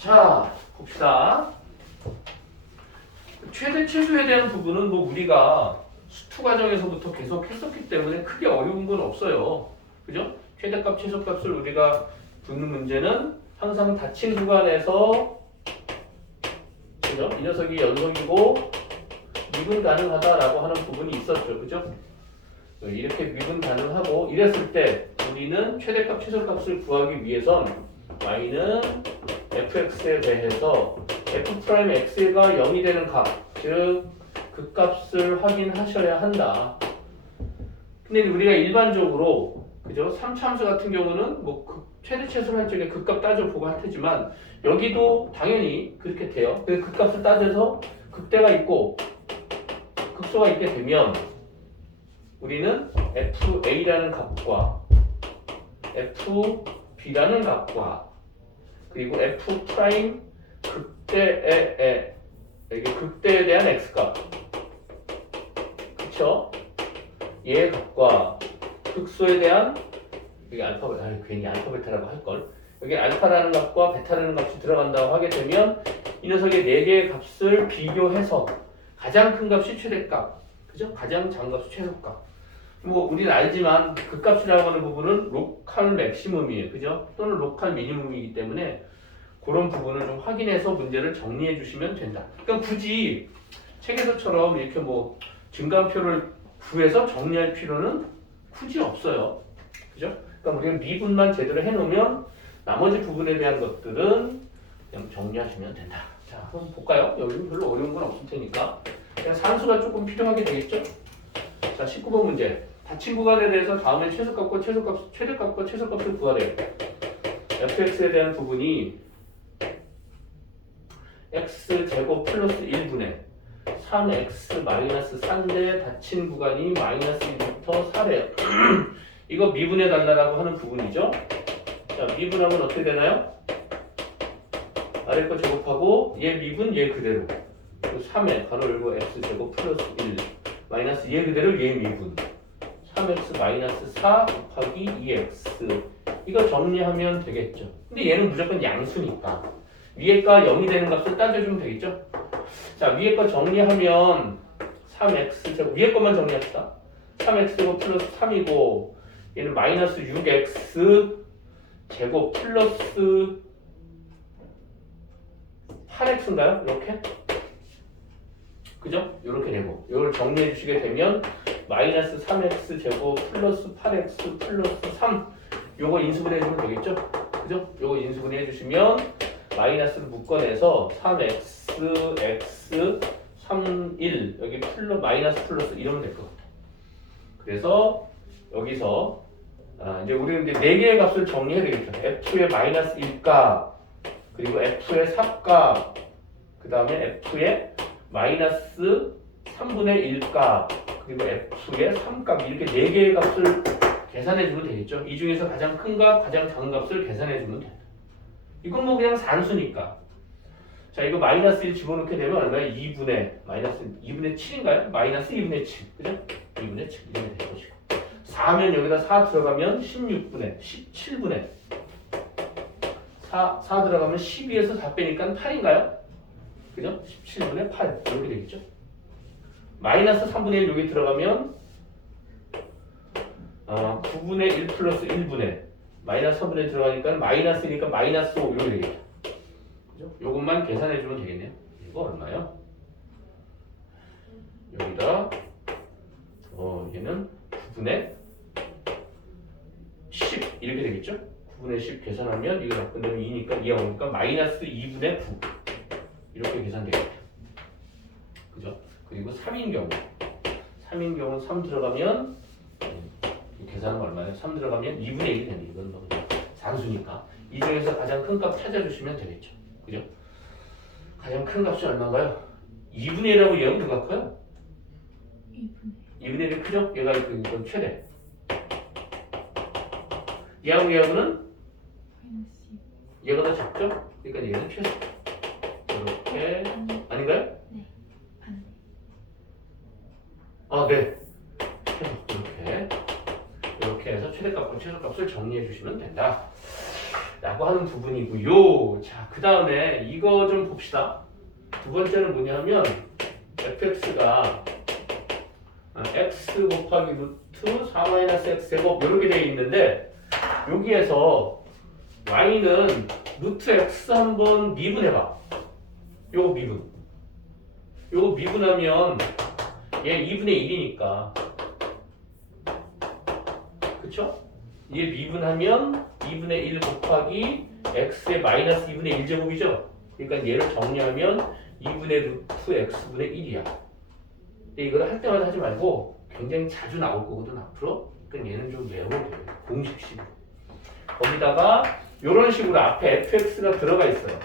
자, 봅시다. 최대 최소에 대한 부분은 뭐 우리가 수투 과정에서부터 계속 했었기 때문에 크게 어려운 건 없어요. 그죠? 최대값, 최소값을 우리가 묻는 문제는 항상 닫힌 구간에서 그죠? 이 녀석이 연속이고 미분 가능하다라고 하는 부분이 있었죠. 그죠? 이렇게 미분 가능하고 이랬을 때 우리는 최대값, 최소값을 구하기 위해선 y는 fx에 대해서 f'x가 0이 되는 값, 즉 그 값을 확인하셔야 한다. 근데 우리가 일반적으로 그죠? 3차함수 같은 경우는 뭐 최대 최소를 할 적에 그 값 따져보고 할 테지만 여기도 당연히 그렇게 돼요. 그 값을 따져서 극대가 있고 극소가 있게 되면 우리는 FA라는 값과 FB라는 값과 그리고 F' 극대에 이게 극대에 대한 X값 그쵸? 얘의 값과 극소에 대한 여기 괜히 알파 베타라고 할걸 여기 알파라는 값과 베타라는 값이 들어간다고 하게 되면 이 녀석의 4개의 값을 비교해서 가장 큰 값이 최대값 그죠? 가장 작은 값이 최소값 뭐 우리는 알지만 그 값이라고 하는 부분은 로컬 맥시멈이에요. 그죠? 또는 로컬 미니멈이기 때문에 그런 부분을 좀 확인해서 문제를 정리해 주시면 된다. 그러니까 굳이 책에서처럼 이렇게 뭐 증감표를 구해서 정리할 필요는 굳이 없어요. 그죠? 그러니까 우리가 미분만 제대로 해놓으면 나머지 부분에 대한 것들은 그냥 정리하시면 된다. 자, 한번 볼까요? 여기는 별로 어려운 건 없을 테니까 그냥 산수가 조금 필요하게 되겠죠? 자, 19번 문제. 닫힌 구간에 대해서 다음에 최소값과 최대값과 최소값을 구하래요. fx에 대한 부분이 x제곱 플러스 1분의 3x 마이너스 4인데 닫힌 구간이 마이너스 1부터 4래요. 이거 미분해달라고 하는 부분이죠. 자, 미분하면 어떻게 되나요? 아래 거 제곱하고 얘 미분 얘 그대로 3에 가로 열고 x제곱 플러스 1 마이너스 얘 그대로 얘 미분 3x 마이너스 4 곱하기 2x 이거 정리하면 되겠죠. 근데 얘는 무조건 양수니까 위에 거 0이 되는 값을 따져주면 되겠죠. 자, 위에 거 정리하면 3x 제곱 위에 것만 정리합시다. 3x 제곱 플러스 3이고 얘는 마이너스 6x 제곱 플러스 8x인가요? 이렇게? 그죠? 이렇게 되고 이걸 정리해 주시게 되면 마이너스 3x 제곱 플러스 8x 플러스 3 요거 인수분해 해주면 되겠죠? 그죠? 요거 인수분해 해주시면 마이너스를 묶어내서 3x x 3 1 여기 마이너스 플러스 이러면 될 것 같아. 그래서 여기서 이제 우리는 이제 4개의 값을 정리해야 되겠죠. f의 마이너스 1값 그리고 f의 4값 그 다음에 f의 마이너스 3분의 1값 그리고 f의 3값 이렇게 4개의 값을 계산해주면 되겠죠. 이 중에서 가장 큰 값, 가장 작은 값을 계산해주면 된다. 이건 뭐 그냥 산수니까. 자, 이거 마이너스 1 집어넣게 되면 얼마야? 2분의 7인가요? 마이너스 2분의 7. 그죠? 2분의 7. 이렇게 될 것이고. 4면 여기다 4 들어가면 16분의, 17분의. 4 들어가면 12에서 4 빼니까 8인가요? 그죠? 17분의 8. 이렇게 되겠죠? 마이너스 3분의 1 여기 들어가면 9분의 1 플러스 1분의 마이너스 3분의 1 들어가니까 마이너스니까 마이너스 5 이렇게 되겠죠. 그죠? 요것만 계산해주면 되겠네요. 이거 얼마요? 여기다 얘는 9분의 10 이렇게 되겠죠? 9분의 10 계산하면 이거 바꾼다면 2니까 2가 오니까 마이너스 2분의 9 이렇게 계산되겠죠. 그죠? 그리고 3인 경우 3 들어가면 계산은 얼마예요? 3 들어가면 2분의 1이 되는 이건 뭐 그냥 산수니까 이 중에서 가장 큰 값 찾아주시면 되겠죠. 그죠? 가장 큰 값이 얼마인가요? 2분의 1하고 얘는 누가 커요? 2분의 1이 크죠? 얘가 이건 최대. 얘하고는 얘가 더 작죠? 그러니까 얘는 최소. 이렇게 아닌가요? 네. 네. 최소 이렇게 해서 최대값과 최소값을 정리해 주시면 된다. 자, 라고 하는 부분이고요. 자, 그 다음에 이거 좀 봅시다. 두 번째는 뭐냐면 fx가 x 곱하기 루트 4-x 제곱 이렇게 되어 있는데 여기에서 y는 루트 x 한번 미분해봐. 요거 미분하면 얘 2분의 1이니까 그쵸? 얘 미분하면 2분의 1 곱하기 x의 마이너스 2분의 1제곱이죠? 그러니까 얘를 정리하면 2분의 루트 x분의 1이야. 근데 이거를 할 때마다 하지 말고 굉장히 자주 나올 거거든 앞으로. 그러니까 얘는 좀 외워둬요. 공식식으로. 거기다가 이런 식으로 앞에 fx가 들어가 있어요.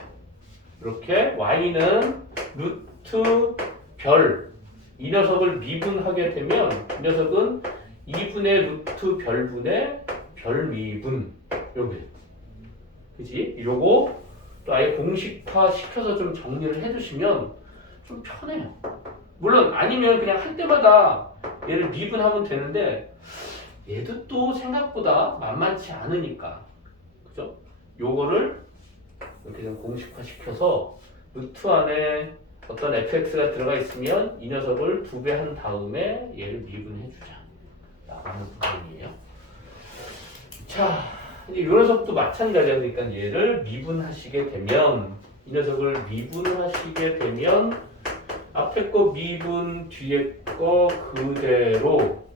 이렇게 y는 루트 별 이 녀석을 미분하게 되면 이 녀석은 2분의 루트 별분의 별 미분 요게 그지? 요거 또 아예 공식화 시켜서 좀 정리를 해주시면 좀 편해요. 물론 아니면 그냥 할 때마다 얘를 미분하면 되는데 얘도 또 생각보다 만만치 않으니까 그죠? 요거를 이렇게 좀 공식화 시켜서 루트 안에 어떤 fx가 들어가 있으면 이 녀석을 2배 한 다음에 얘를 미분해 주자 라고 하는 부분이에요. 자, 이제 이 녀석도 마찬가지야. 그러니까 얘를 미분하시게 되면 이 녀석을 미분하시게 되면 앞에 거 미분 뒤에 거 그대로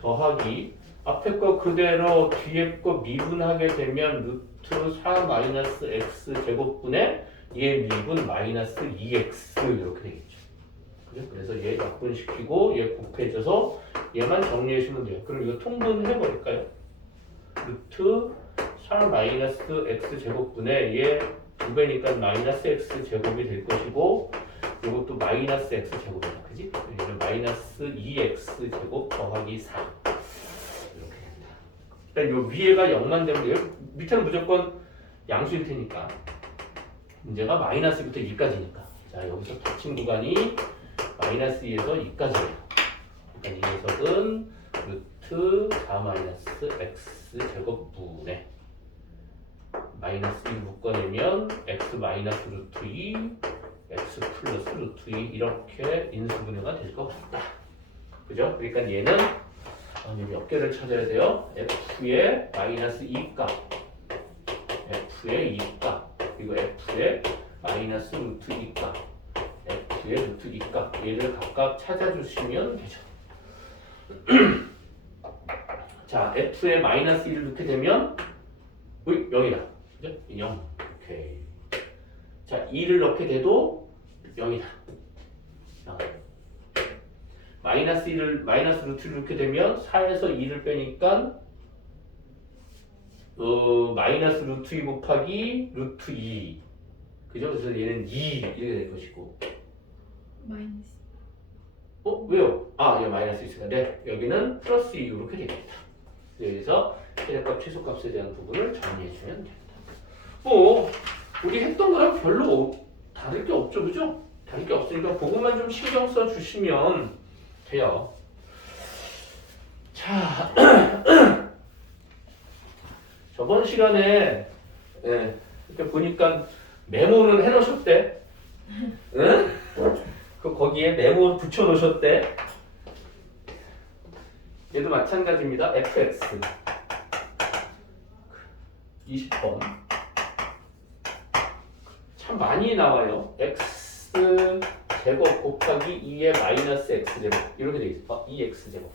더하기 앞에 거 그대로 뒤에 거 미분하게 되면 루트 4-x 제곱분의 얘 미분 마이너스 2x 이렇게 되겠죠. 그죠? 그래서 얘 약분시키고 얘 곱해져서 얘만 정리해주면 돼요. 그럼 이거 통분해버릴까요? 루트 4-x 제곱분의 얘 2배니까 마이너스 x 제곱이 될 것이고 이것도 마이너스 x 제곱이다. 그지? 얘는 마이너스 2x 제곱 더하기 4 이렇게 됩니다. 일단 요 위에가 0만 되면 돼요. 밑에는 무조건 양수일 테니까 문제가 마이너스부터 2까지니까 자 여기서 닫힌 구간이 마이너스 2에서 2까지예요. 그러니까 이 녀석은 루트 4-x 제곱분의 마이너스 1 묶어내면 x 마이너스 루트 2 x 플러스 루트 2 이렇게 인수분해가 될 것 같다. 그죠? 그러니까 얘는 몇 개를 찾아야 돼요? f의 마이너스 2값 f의 2값 그리고 f의 마이너스 루트 2값 f의 루트 2값 얘를 각각 찾아주시면 되죠. 자 f의 마이너스 1을 넣게 되면 0이다. 그죠? 0 오케이. 자 2를 넣게 돼도 0이다. 0. 마이너스 1을 마이너스 루트를 넣게 되면 4에서 2를 빼니까 마이너스 루트 2 곱하기 루트 2 그죠? 그래서 얘는 2 이렇게 될 것이고 마이너스. 왜요? 얘 마이너스 있으니까 네 여기는 플러스 2 이렇게 되겠다. 여기서 최대값 최소값에 대한 부분을 정리해주면 됩니다. 우리 했던 거랑 별로 다를 게 없죠, 그죠? 다를 게 없으니까 그것만 좀 신경 써 주시면 돼요. 자, 저번 시간에 이렇게 보니까 메모를 해놓으셨대. 응? 거기에 메모를 붙여놓으셨대. 얘도 마찬가지입니다. fx 20번 참 많이 나와요. x 제곱 곱하기 2의 마이너스 x 제곱 이렇게 되어 있어요. 2x 제곱.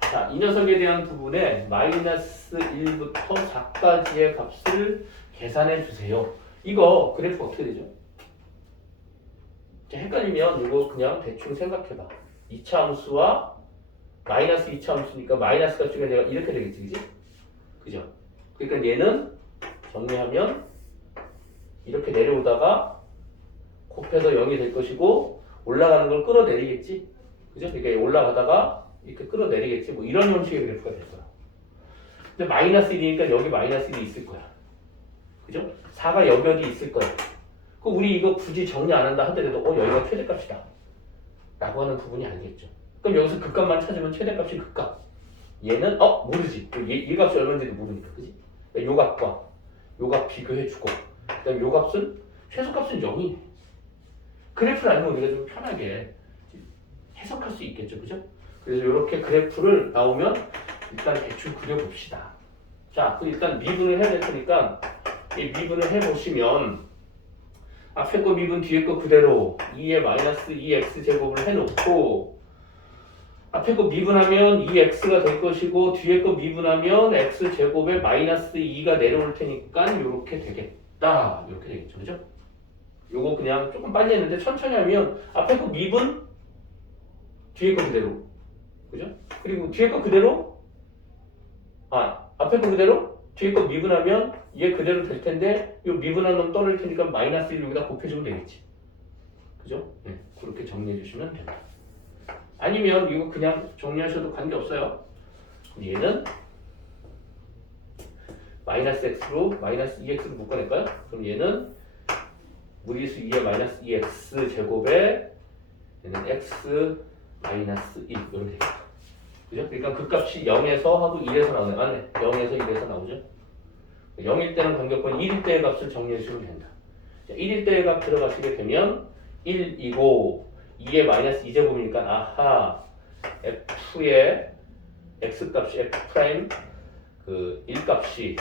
자, 이 녀석에 대한 부분에 마이너스 1부터 4까지의 값을 계산해 주세요. 이거 그래프가 어떻게 되죠? 헷갈리면 이거 그냥 대충 생각해봐. 2차 함수와 마이너스 2차 함수니까 마이너스 값 중에 내가 이렇게 되겠지, 그지? 그죠? 그러니까 얘는 정리하면 이렇게 내려오다가 곱해서 0이 될 것이고 올라가는 걸 끌어내리겠지? 그죠? 그러니까 올라가다가 이렇게 끌어내리겠지? 뭐 이런 형식의 그래프가 될 거야. 근데 마이너스 1이니까 여기 마이너스 1이 있을 거야. 그죠? 4가 여기 어디 있을 거야. 그 우리 이거 굳이 정리 안 한다 하더라도 여기가 최대값이다 라고 하는 부분이 아니겠죠. 그럼 여기서 극값만 찾으면 최대값이 극값. 얘는 모르지. 이 값이 얼마인지도 모르니까, 그지? 요 값과 요 값 비교해주고 그다음에 요 값은 최소값은 0이 그래프를 알면 우리가 좀 편하게 해석할 수 있겠죠, 그죠? 그래서 이렇게 그래프를 나오면 일단 대충 그려봅시다. 자, 그럼 일단 미분을 해야 될 테니까 이 미분을 해보시면 앞에 거 미분 뒤에 거 그대로 2의 마이너스 2x 제곱을 해놓고 앞에 거 미분하면 2x가 될 것이고 뒤에 거 미분하면 x 제곱에 마이너스 2가 내려올 테니까 이렇게 되겠다. 이렇게 되겠죠, 그죠? 요거 그냥 조금 빨리 했는데 천천히 하면 앞에 거 미분 뒤에 거 그대로, 그죠? 그리고 뒤에 거 그대로 앞에 거 그대로 뒤에 거 미분하면 얘 그대로 될 텐데 요 미분한 놈 떨어질 테니까 마이너스 1 여기다 곱해주면 되겠지, 그죠? 네, 그렇게 정리해 주시면 됩니다. 아니면 이거 그냥 정리하셔도 관계없어요. 얘는 마이너스 x로 마이너스 2x로 묶어낼까요? 그럼 얘는 무리수 2의 마이너스 2x 제곱에 얘는 x 마이너스 1 이렇게 되겠다. 그죠? 그러니까 그 값이 0에서 하고 1에서 나오네. 맞네. 0에서 1에서 나오죠. 0일 때는 간격권 1일 때의 값을 정리해 주시면 된다. 자, 1일 때의 값 들어가시게 되면 1이고 2의 마이너스 2제곱이니까 아하 f의 x값이 f' 그 1값이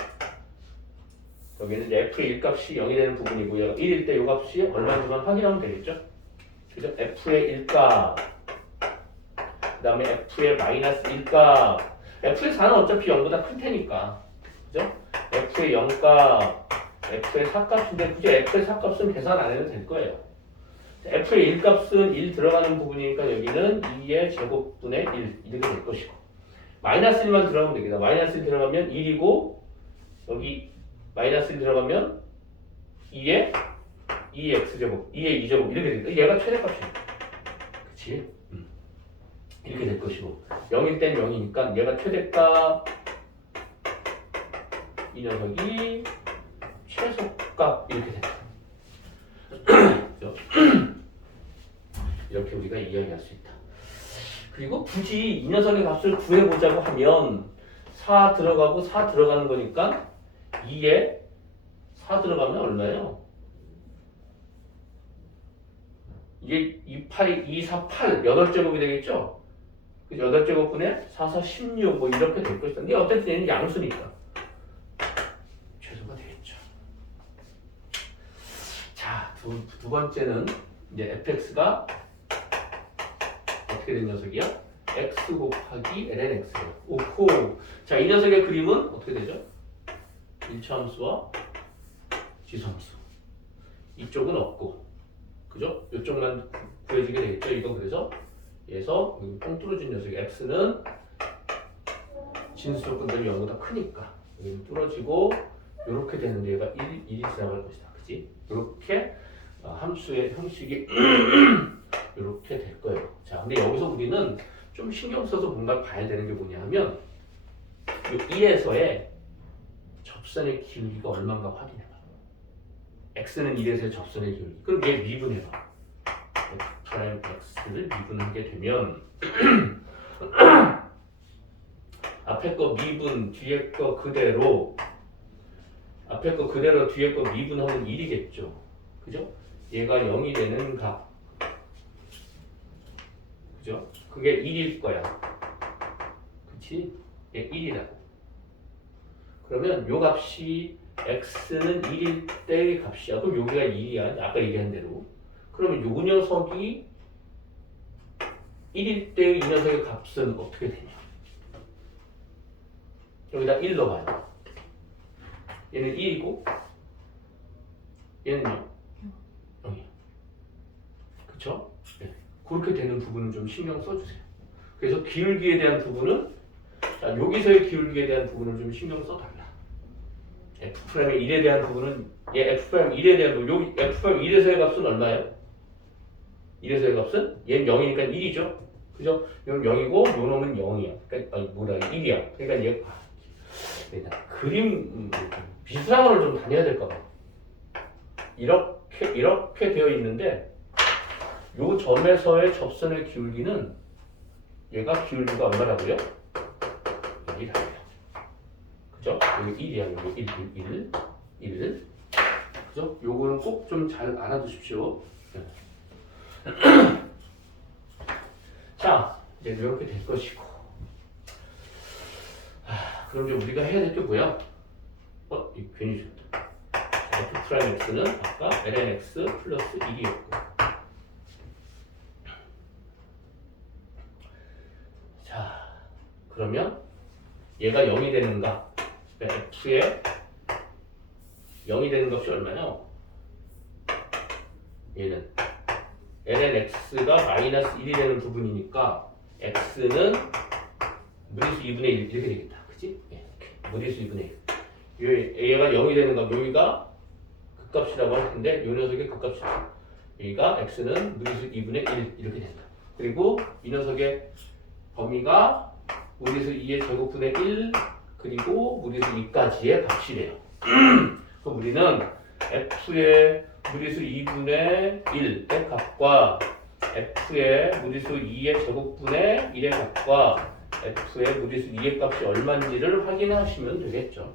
여기는 이제 f의 1값이 0이 되는 부분이고요. 1일 때 이 값이 얼마인지만 확인하면 되겠죠. 그죠? f의 1값 그 다음에 f의 마이너스 1값 f의 4는 어차피 0보다 클 테니까 그죠? f의 0값 f의 4값인데 굳이 f의 4값은 계산 안 해도 될 거예요. f의 1값은 1 들어가는 부분이니까 여기는 2의 제곱분의 1 이렇게 될 것이고 마이너스 1만 들어가면 되겠다. 마이너스 1 들어가면 1이고 여기 마이너스 1 들어가면 2의 x제곱 2의 2제곱 이렇게 되겠다. 얘가 최대값이니까 그치? 이렇게 될 것이고 0일 땐 0이니까 얘가 최대값 이 녀석이 최소값 이렇게 된다. 이렇게 우리가 이야기할 수 있다. 그리고 굳이 이 녀석의 값을 구해보자고 하면 4 들어가고 4 들어가는 거니까 2에 4 들어가면 얼마예요? 이게 2, 8, 2, 4, 8 8제곱이 되겠죠? 8제곱분에 4, 4, 16 뭐 이렇게 될 것이다. 근데 어쨌든 얘는 양수니까 최소가 되겠죠. 자, 두 번째는 이제 fx가 어떻게 된 녀석이야? x 곱하기 ln x예요. 오호. 자, 이 녀석의 그림은 어떻게 되죠? 1차함수와 지수함수. 이쪽은 없고, 그죠? 이쪽만 구해지게 되겠죠. 이거 그래서 얘에서 여기 뻥 뚫어진 녀석이 x는 진수 조건들이 0보다 크니까 여기는 뚫어지고 이렇게 되는데 얘가 1이 지나갈 것이다. 그지? 이렇게 함수의 형식이 이렇게 될 거예요. 자, 근데 여기서 우리는 좀 신경 써서 뭔가를 봐야 되는 게 뭐냐 하면 이 1에서의 접선의 기울기가 얼마인가 확인해봐. x는 1에서의 접선의 기울기. 그럼 얘 미분해봐. f'x를 미분하게 되면 앞에 거 미분, 뒤에 거 그대로 앞에 거 그대로 뒤에 거 미분하면 1이겠죠. 그죠? 얘가 0이 되는 값. 그죠? 그게 1일 거야. 그치? 얘 1이라고. 그러면 요 값이 x는 1일 때의 값이야. 그럼 여기가 2이야. 아까 얘기한 대로. 그러면 요 녀석이 1일 때의 이 녀석의 값은 어떻게 되냐? 여기다 1 넣어봐요. 얘는 1이고 얘는요? 0이야. 그쵸? 네. 그렇게 되는 부분은 좀 신경 써주세요. 그래서 기울기에 대한 부분은 자, 여기서의 기울기에 대한 부분을 좀 신경 써달라. F'의 1에 대한 부분은 얘 F'의 1에 대한 부분 여기 F'의 1에서의 값은 얼마예요? 1에서의 값은? 얘는 0이니까 1이죠? 그죠? 이건 0이고 요 놈은 0이야. 그러니까 1이야. 그러니까 얘 그림 비수상으로 좀 다녀야 될까 봐. 이렇게 되어 있는데 요 점에서의 접선의 기울기는 얘가 기울기가 얼마라고요? 여기 다요. 그죠? 여기 1이야. 여기 1. 1. 그죠? 요거는 꼭 좀 잘 알아두십시오. 네. 자, 이제 이렇게 될 것이고. 그럼 이제 우리가 해야 될 게 뭐야? 이 괜히 줬다. f 프라임 x는 아까 ln x 플러스 1이었고. 자, 그러면 얘가 0이 되는가? f에 0이 되는 값이 얼마냐? 얘는 ln x가 마이너스 1이 되는 부분이니까 x는 무리수 2분의 1 이렇게 되겠다. 그치? 예, 무리수 2분의 1. 얘가 0이 되는 값, 여기가 극값이라고 할 텐데 이 녀석의 극값이다. 여기가 x는 무리수 2분의 1 이렇게 된다. 그리고 이 녀석의 범위가 무리수 2의 제곱분의 1 그리고 무리수 2까지의 값이래요. 그럼 우리는 f의 무리수 2분의 1의 값과 f의 무리수 2의 제곱분의 1의 값과 f의 무리수 2의 값이 얼마인지를 확인하시면 되겠죠.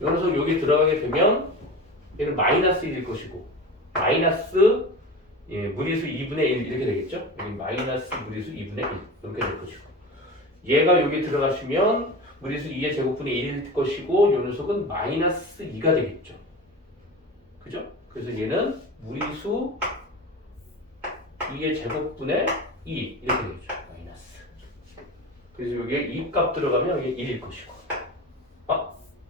이 녀석 여기 들어가게 되면 얘는 마이너스 1일 것이고 마이너스 무리수 2분의 1 이렇게 되겠죠. 여기 마이너스 무리수 2분의 1 이렇게 될 것이고 얘가 여기 들어가시면 무리수 2의 제곱분의 1일 것이고 이 녀석은 마이너스 2가 되겠죠. 그죠? 그래서 얘는 무리수 2의 제곱분의 2 이렇게 되겠죠. 마이너스. 그래서 여기에 이 값 들어가면 여기 1일 것이고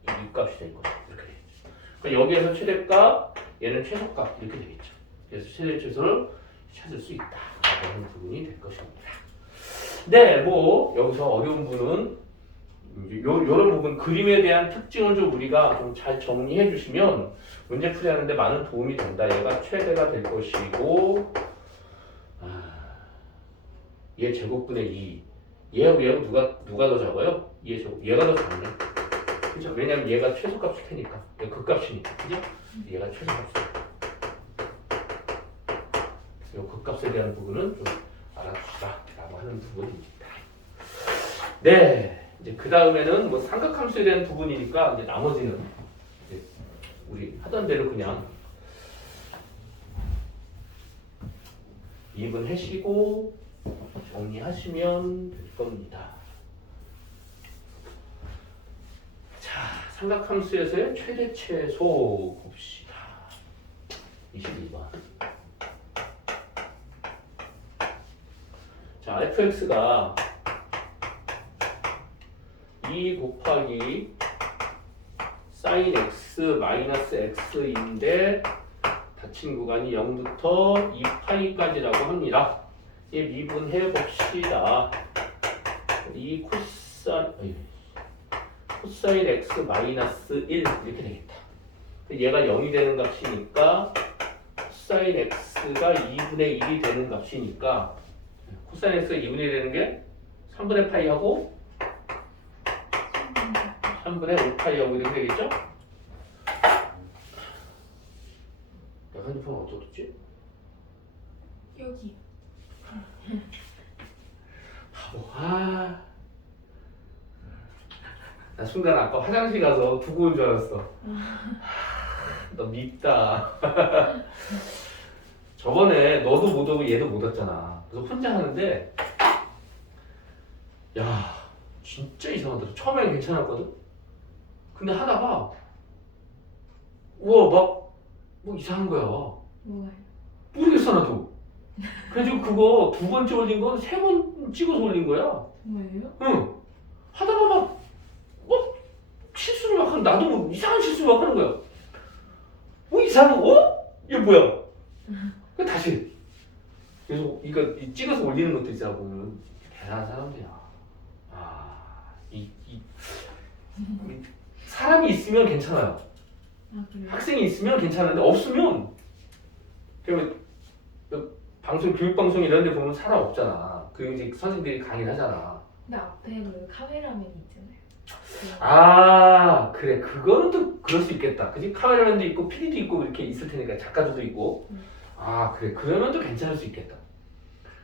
이 값이 될 것이고 이렇게 되겠죠. 그러니까 여기에서 최대값, 얘는 최소값 이렇게 되겠죠. 그래서 최대 최소를 찾을 수 있다 라는 부분이 될 것입니다. 네, 뭐 여기서 어려운 부분은 요런 부분 그림에 대한 특징을 좀 우리가 좀 잘 정리해 주시면 문제 풀이하는데 많은 도움이 된다. 얘가 최대가 될 것이고 얘 제곱분의 2 얘하고 누가 더 작아요? 얘가 더 작네. 그죠? 왜냐면 얘가 최소값일 테니까 얘가 극값이니까. 그죠? 얘가 최소값이니까 요 극값에 대한 부분은 좀 알아두시라 라고 하는 부분입니다. 네, 이제 그 다음에는 뭐 삼각함수에 대한 부분이니까 이제 나머지는 이제 우리 하던 대로 그냥 2분 하시고 정리하시면 될 겁니다. 자, 삼각함수에서의 최대 최소 봅시다. 22번. 자, fx가 2 곱하기 sin x 마이너스 x인데 닫힌 구간이 0부터 2파이까지라고 합니다. 이 미분해 봅시다. 이 코사인 x 마이너스 1 이렇게 되겠다. 얘가 0이 되는 값이니까 코사인 x가 2분의 1이 되는 값이니까 코사인 x가 2분의 1이 되는 게 3분의 파이하고 3분의 5파이하고 이렇게 되겠죠? 내 핸드폰 어디 뒀지? 여기. 바보. 나 순간 아까 화장실 가서 두고 온 줄 알았어. 너 밉다. 저번에 너도 못 오고 얘도 못 왔잖아. 그래서 혼자 하는데 야 진짜 이상하더라. 처음엔 괜찮았거든. 근데 하다가 우와 막 뭐 이상한 거야. 뭐가요? 모르겠어 나도. 그래가지고 그거 2번째 올린 건 3번 찍어서 올린 거야. 뭐예요? 응. 하다가 막 실수를 막 하는 나도 뭐 이상한 실수를 막 하는 거야. 뭐 이상한 이게 뭐야? 그 다시. 그래서 이거 찍어서 올리는 것도 있잖아 보면 대단한 사람들이야. 사람이 있으면 괜찮아요. 그래요? 학생이 있으면 괜찮은데 없으면 방송 교육 방송 이런 데 보면 사람 없잖아. 그 이제 선생님들이 강의를 하잖아. 근데 앞에 그 카메라맨 있잖아요. 그래 그거는 또 그럴 수 있겠다. 그지? 카메라맨도 있고 PD도 있고 이렇게 있을 테니까 작가들도 있고. 그래 그러면 또 괜찮을 수 있겠다.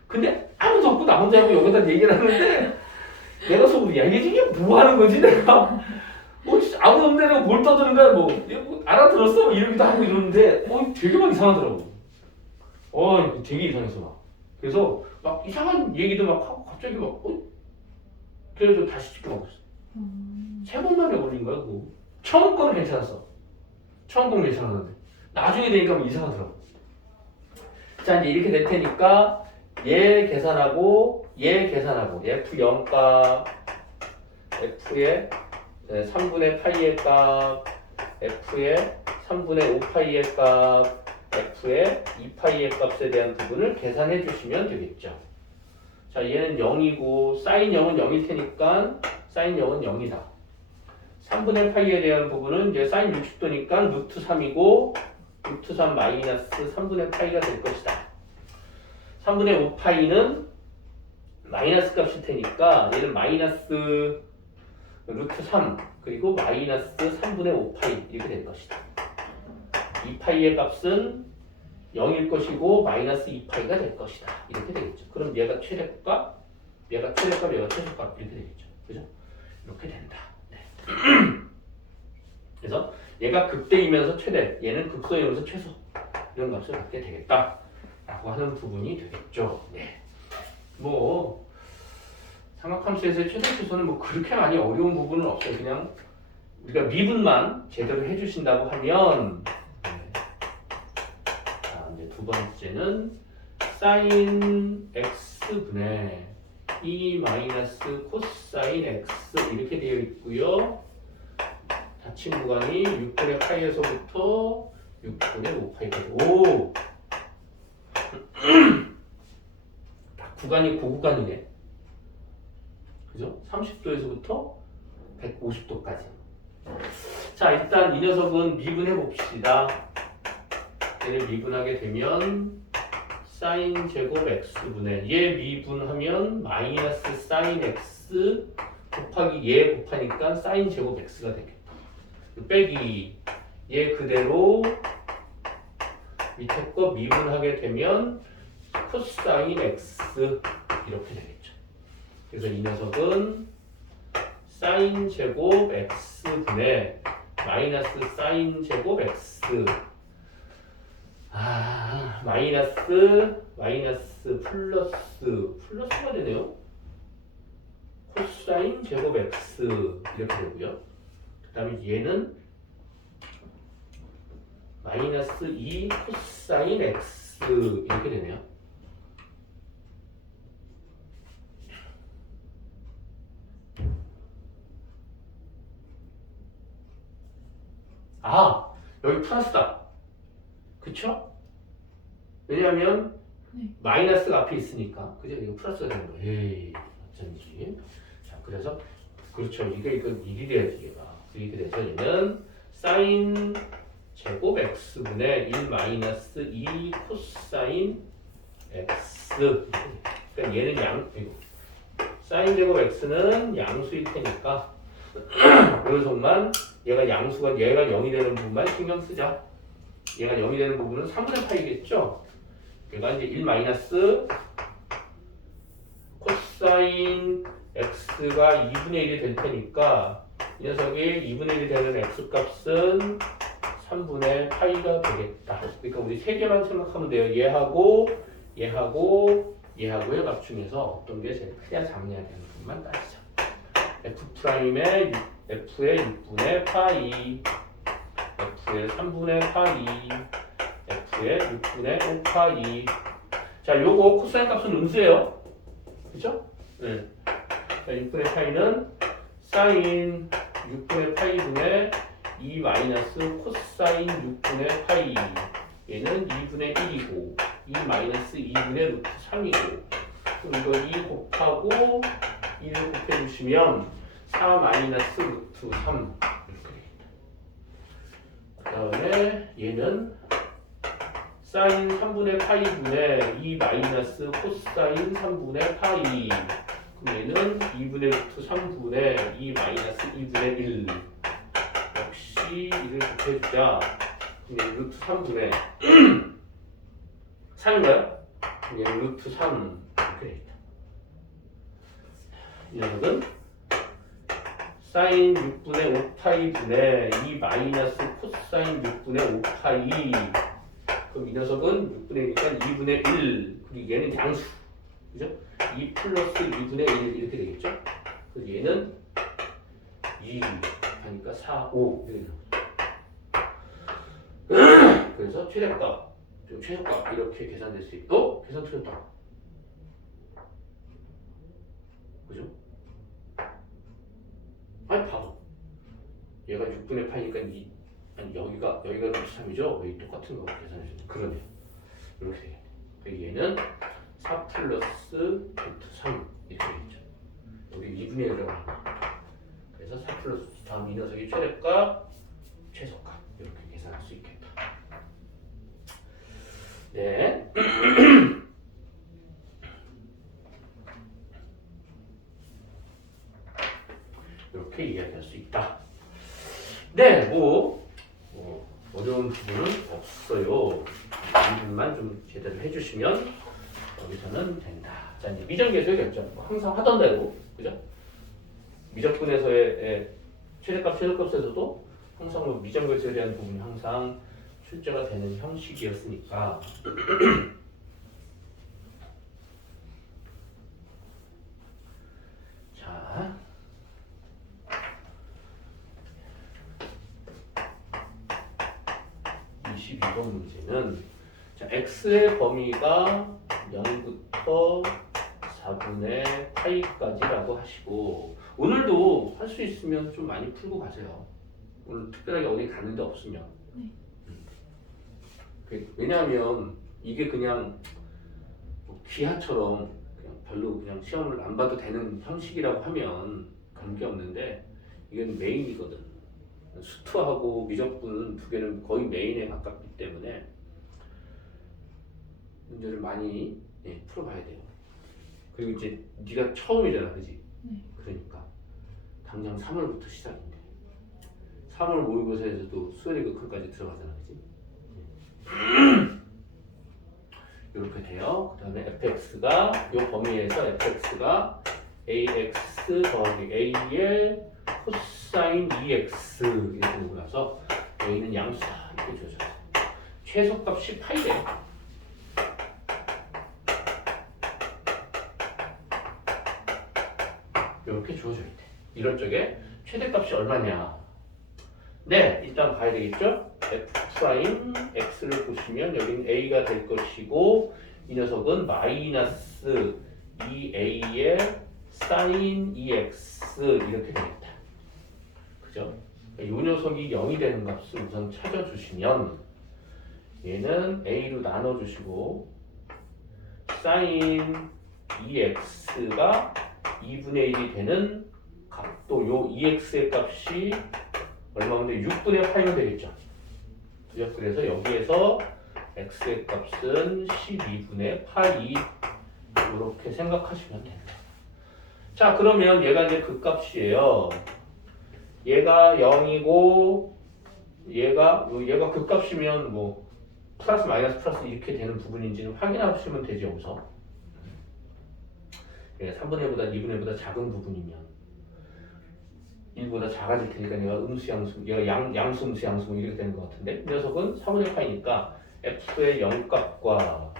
근데 아무도 없고 나 혼자 하고 여기다 얘기를 하는데 내가 속으로 야 이게 지금 뭐 하는 거지 내가? 진짜 아무도 없는 데로 뭘 떠드는 거야 뭐 알아들었어? 뭐 이러기도 하고 이러는데 되게 막 이상하더라고. 되게 이상했어 막. 그래서 막 이상한 얘기도 막 하고 갑자기 막 그래서 다시 찍혀가고 있어. 세 번 만에 걸린 거야 그거. 처음 거는 괜찮았어. 처음 거는 괜찮았는데 나중에 되니까 뭐 이상하더라고. 자 이제 이렇게 될 테니까 얘 계산하고 F0값 F의 3분의 파이의 값 F의 3분의 5파이의 값 F의 2파이의 값에 대한 부분을 계산해 주시면 되겠죠. 자 얘는 0이고 사인 0은 0일 테니까 사인 0은 0이다. 3분의 파이에 대한 부분은 이제 사인 60도니까 루트 3이고 루트 3 마이너스 3분의 파이가 될 것이다. 3분의 5파이는 마이너스 값일 테니까 얘는 마이너스 루트 3 그리고 마이너스 3분의 5파이 이렇게 될 것이다. 2파이의 값은 0일 것이고 마이너스 2파이가 될 것이다. 이렇게 되겠죠. 그럼 얘가 최대값, 얘가 최대값, 얘가 최소값 이렇게 되겠죠. 그죠? 이렇게 된다. 네. 그래서 얘가 극대이면서 최대, 얘는 극소이면서 최소 이런 값을 갖게 되겠다. 라고 하는 부분이 되겠죠. 네. 뭐 삼각함수에서의 최대 최소는 뭐 그렇게 많이 어려운 부분은 없어요. 그냥 우리가 미분만 제대로 해주신다고 하면 자 이제 두 번째는 사인 x분의 2 마이너스 코사인 x 이렇게 되어 있고요. 닫힌 구간이 6분의 파이에서부터 6분의 5파이까지. 오! 구간이 고구간이네. 그죠? 30도에서부터 150도까지. 자, 일단 이 녀석은 미분해 봅시다. 얘를 미분하게 되면 사인 제곱 x분의 얘 미분하면 마이너스 사인 x 곱하기 얘 곱하니까 사인 제곱 x가 되겠다. 빼기 얘 그대로 밑에 거 미분하게 되면 코사인 x 이렇게 되겠죠. 그래서 이 녀석은 사인 제곱 x분의 마이너스 사인 제곱 x 마이너스 플러스가 되네요. 코사인 제곱 x 이렇게 되고요. 그 다음에 얘는 마이너스 2 코사인 x 이렇게 되네요. 여기 플러스다. 그쵸? 왜냐하면 마이너스가 앞에 있으니까. 그죠? 이거 플러스가 되는 거예요. 에이, 어쩐지. 자, 그래서 그렇죠. 이게 일이 돼야지 얘가. 이렇게 돼서 얘는 사인 제곱 x분의 1 마이너스 2 코사인 x. 그러니까 얘는 사인 제곱 x는 양수일 테니까 이 녀석만 얘가 0이 되는 부분만 신경 쓰자. 얘가 0이 되는 부분은 3분의 파이겠죠? 얘가 이제 1 마이너스 코사인 x가 2분의 1이 될 테니까 이 녀석이 2분의 1이 되는 x 값은 3분의 파이가 되겠다. 그러니까 우리 세 개만 생각하면 돼요. 얘하고 얘의 값 중에서 어떤 게 제일 크냐 작냐 되는 부분만 따지자. F'의 6분의 파이, F의 3분의 파이, F의 6분의 5파이. 자, 요거 코사인 값은 음수예요. 그죠? 네. 자, 6분의 파이는 사인 6분의 파이분의 2 마이너스 코사인 6분의 파이. 얘는 2분의 1이고 2 마이너스 2분의 루트 3이고 그럼 이거 2 곱하고 1을 곱해주시면 4 마이너스 루트 3 이렇게 되겠다. 그 다음에 얘는 사인 3분의 파이분의 2 마이너스 코사인 3분의 파이. 그럼 얘는 2분의 루트 3분의 2 마이너스 2분의 1. 역시 1을 곱해주자. 그럼 루트 3분의 3인가요? 그럼 얘는 루트 3 이렇게 되겠다. 이 녀석은 사인 6분의 5파이 분의 2 마이너스 코사인 6분의 5파이. 그럼 이 녀석은 6분의 1이니까 2분의 1. 그리고 얘는 양수. 그죠? 2 플러스 2분의 1 이렇게 되겠죠? 그래서 얘는 2 하니까 4, 5 이렇게 되죠. 그래서 최대값, 최소값 이렇게 계산될 수 있고 계산 틀렸다. 그죠? 아니 봐도 얘가 6분의 8이니까 아니 여기가 루트 3이죠? 여기 똑같은 거 계산해 주면 그러네요. 이렇게 되겠네. 그래서 얘는 4 플러스 루트 3 이렇게 되겠죠. 여기 2분의 1이라고 합니다. 그래서 4 플러스 다음 이 녀석이 최대값, 최소값 이렇게 계산할 수 있겠다. 네. 이렇게 이야기할 수 있다. 네, 어려운 부분은 없어요. 이 부분만 좀 제대로 해주시면 여기서는 된다. 자, 이제 미정계수의 결정. 항상 하던 대로, 그죠? 미적분에서의 최대값, 최소값에서도 항상 미정계수에 대한 부분이 항상 출제가 되는 형식이었으니까. 자. 이번 문제는 자, x의 범위가 0부터 4분의 파이까지라고 하시고 오늘도 할 수 있으면 좀 많이 풀고 가세요. 오늘 특별하게 어디 갔는데 없으면. 왜냐하면 이게 그냥 기하처럼 그냥 별로 그냥 시험을 안 봐도 되는 형식이라고 하면 관계없는데 이건 메인이거든. 수투하고 미적분 두 개는 거의 메인에 가깝기 때문에 문제를 많이 풀어봐야 돼요. 그리고 이제 네가 처음이잖아, 그지? 그러니까 당장 3월부터 시작인데 3월 모의고사에서도 수열의 극한까지 들어가잖아, 그지? 이렇게 돼요. 그 다음에 fx가 이 범위에서 fx가 ax 더하기 a의 코사인 2x 이렇게 되고 나서 여기는 양수다 이렇게 주어져요. 최소값이 파이래요. 이렇게 주어져 있대. 이럴 적에 최대값이 얼마냐? 네, 일단 봐야 되겠죠? f' x를 보시면 여기는 a가 될 것이고 이 녀석은 마이너스 2a의 사인 2x 이렇게 되겠다. 그죠? 이 녀석이 0이 되는 값을 우선 찾아주시면 얘는 a로 나눠주시고 사인 2x가 2분의 1이 되는 값도 요 2x의 값이 얼마인데 6분의 8면 되겠죠. 그죠? 그래서 여기에서 x의 값은 12분의 8이 이렇게 생각하시면 됩니다. 자, 그러면 얘가 이제 그 값이에요. 얘가 0이고 얘가 그 값이면 뭐 플러스 마이너스 플러스 이렇게 되는 부분인지는 확인하시면 되죠. 우선 3분의 1보다 2분의 1보다 작은 부분이면 1보다 작아질 테니까 얘가 음수 양수, 얘가 양수 음수 양수 뭐 이렇게 되는 것 같은데 이 녀석은 4분의 파이니까 f의 0값과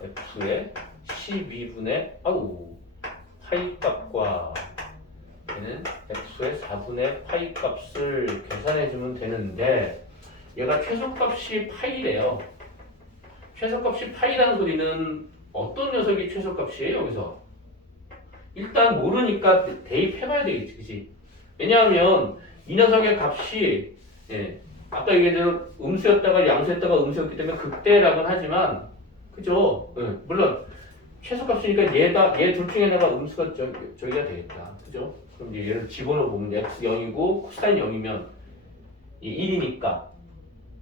f의 12분의 파이 값과 얘는 x의 4분의 파이 값을 계산해주면 되는데 얘가 최소값이 파이래요. 최소값이 파이라는 소리는 어떤 녀석이 최소값이에요? 여기서 일단 모르니까 대입해봐야 되겠지, 그치? 왜냐하면 이 녀석의 값이 아까 얘기한 음수였다가 양수였다가 음수였기 때문에 극대라고는 하지만 그죠? 물론 최소값이니까 얘 둘 중에 하나가 음수가 저기가 되겠다. 그죠? 그럼 이제 얘를 집어넣어 보면 x 0이고 코사인 0이면 1이니까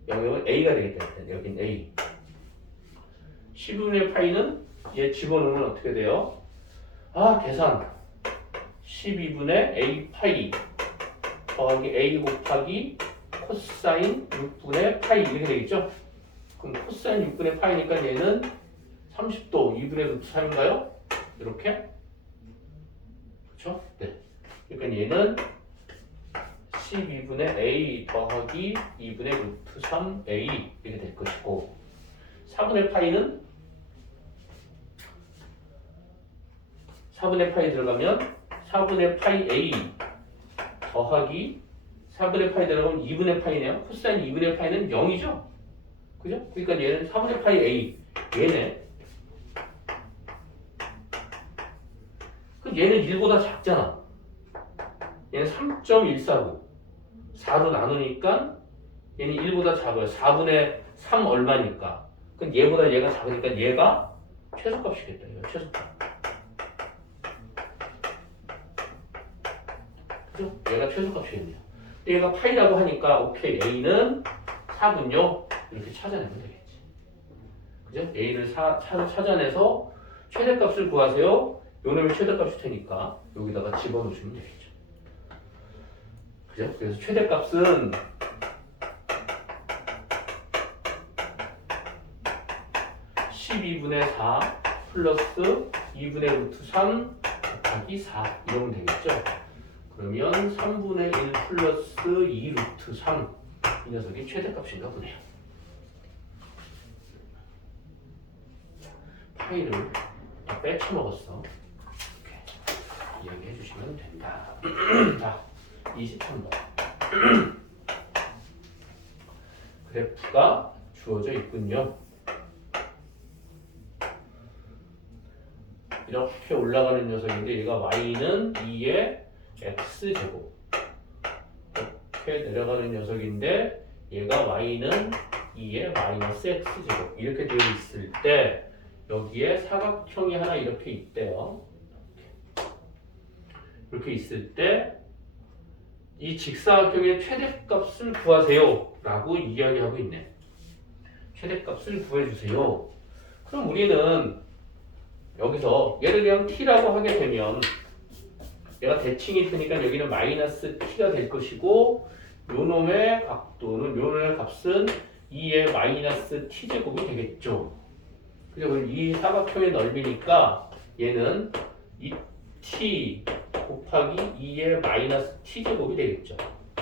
0이면 a가 되겠다. 여긴 a. 10분의 파이는 얘 집어넣으면 어떻게 돼요? 계산. 12분의 a 파이 더하기 a 곱하기 코사인 6분의 파이 이렇게 되겠죠? 그럼 코사인 6분의 파이니까 얘는 30도 2분의 루트 3인가요? 이렇게? 그렇죠? 네. 그러니까 얘는 12분의 a 더하기 2분의 루트 3a 이렇게 될 것이고 4분의 파이는 4분의 파이 들어가면 4분의 파이 a 더하기 4분의 파이 들어가면 2분의 파이네요. 코사인 2분의 파이는 0이죠. 그죠? 그러니까 얘는 4분의 파이 a 얘네. 그럼 얘는 1보다 작잖아. 얘는 3.149 4로 나누니까 얘는 1보다 작아요. 4분의 3 얼마니까. 그럼 얘보다 얘가 작으니까 얘가 최소값이겠다. 얘가 최소값. 그죠? 얘가 최소값이겠네요. 얘가 파이라고 하니까 오케이 A는 4군요. 이렇게 찾아내면 되겠지. 그죠? A를 찾아내서 최대값을 구하세요. 요 놈이 최대값일 테니까 여기다가 집어넣으시면 되겠죠. 그죠? 그래서 최대값은 12분의 4 플러스 2분의 루트 3 곱하기 4 이러면 되겠죠. 그러면 3분의 1 플러스 2 루트 3 이 녀석이 최대값인가 보네요. 파이를 다 빼쳐먹었어. 이렇게 이야기해 주시면 된다. 자, 23번. 그래프가 주어져 있군요. 이렇게 올라가는 녀석인데 얘가 y는 2의 x제곱 이렇게 내려가는 녀석인데 얘가 y는 2의 마이너스 x제곱 이렇게 되어 있을 때 여기에 사각형이 하나 이렇게 있대요. 이렇게 있을 때 이 직사각형의 최대값을 구하세요 라고 이야기하고 있네. 최대값을 구해주세요. 그럼 우리는 여기서 얘를 그냥 t라고 하게 되면 얘가 대칭이 되니까 여기는 마이너스 t가 될 것이고 요 놈의 각도는 요 놈의 값은 2의 마이너스 t제곱이 되겠죠. 그죠? 그럼 이 사각형의 넓이니까 얘는 2t 곱하기 2의 마이너스 t제곱이 되겠죠.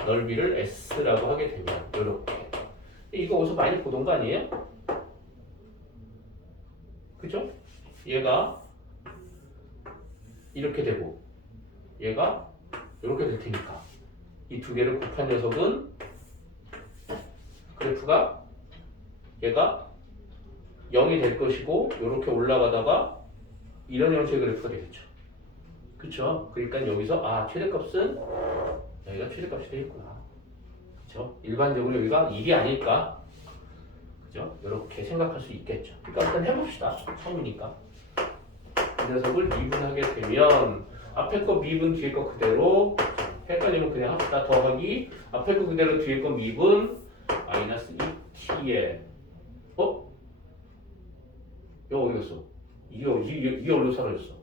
넓이를 s라고 하게 되면 이렇게. 이거 어디서 많이 보던 거 아니에요? 그죠? 얘가 이렇게 되고 얘가 이렇게 될 테니까 이 두 개를 곱한 녀석은 그래프가 얘가 0이 될 것이고 이렇게 올라가다가 이런 형식의 그래프가 되겠죠. 그렇죠? 그러니까 여기서 최대값은 여기가 최대값이 되겠구나. 그렇죠? 일반적으로 여기가 1이 아닐까? 그죠? 이렇게 생각할 수 있겠죠. 그러니까 일단 해봅시다. 처음이니까. 이 녀석을 미분하게 되면 앞에 거 미분 뒤에 거 그대로 헷갈리면 그냥 합시다. 더하기 앞에 거 그대로 뒤에 거 미분 마이너스 2t에 이거 어디 갔어? 이게 어디로 사라졌어?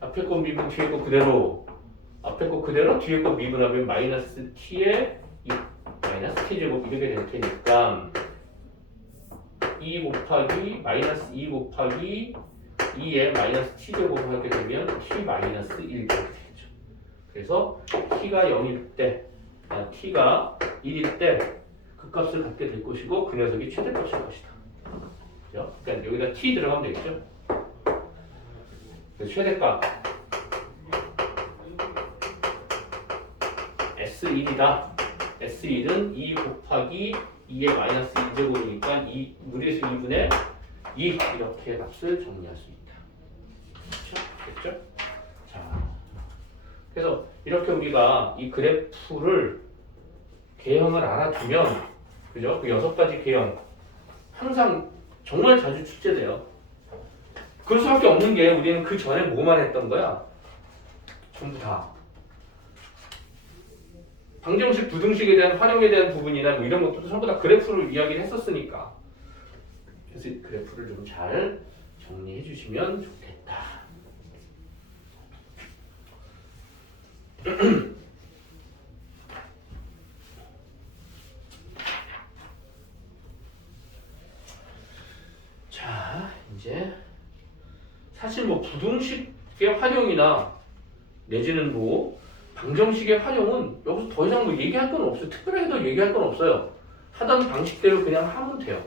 앞에 거 미분 뒤에 거 그대로 앞에 거 그대로 뒤에 거 미분하면 마이너스 t에 마이너스 t제곱 이렇게 될 테니까 2 곱하기 마이너스 2 곱하기 2에 마이너스 t제곱을 하게 되면 t 마이너스 1 이렇게 되겠죠. 그래서 t가 0일 때 t가 1일 때 그 값을 갖게 될 것이고 그 녀석이 최대값일 것이다. 그렇죠? 그러니까 여기다 t 들어가면 되겠죠. 그래서 최대값 S1이다. S1은 2 곱하기 2의 마이너스 2제곱이니까 2 무리해서 2분의 2 이렇게 값을 정리할 수 있다. 그렇죠? 됐죠? 자, 그래서 이렇게 우리가 이 그래프를 개형을 알아두면 그죠? 그 6가지 개형 항상 정말 자주 출제돼요. 그럴 수밖에 없는 게 우리는 그 전에 뭐만 했던 거야? 전부 다 방정식, 부등식에 대한 활용에 대한 부분이나 뭐 이런 것들도 전부 다 그래프를 이야기를 했었으니까. 그래서 이 그래프를 좀 잘 정리해 주시면 좋겠다. 자, 이제 사실 뭐 부등식의 활용이나 내지는 뭐 방정식의 활용은 여기서 더 이상 뭐 얘기할 건 없어요. 특별하게 더 얘기할 건 없어요. 하던 방식대로 그냥 하면 돼요.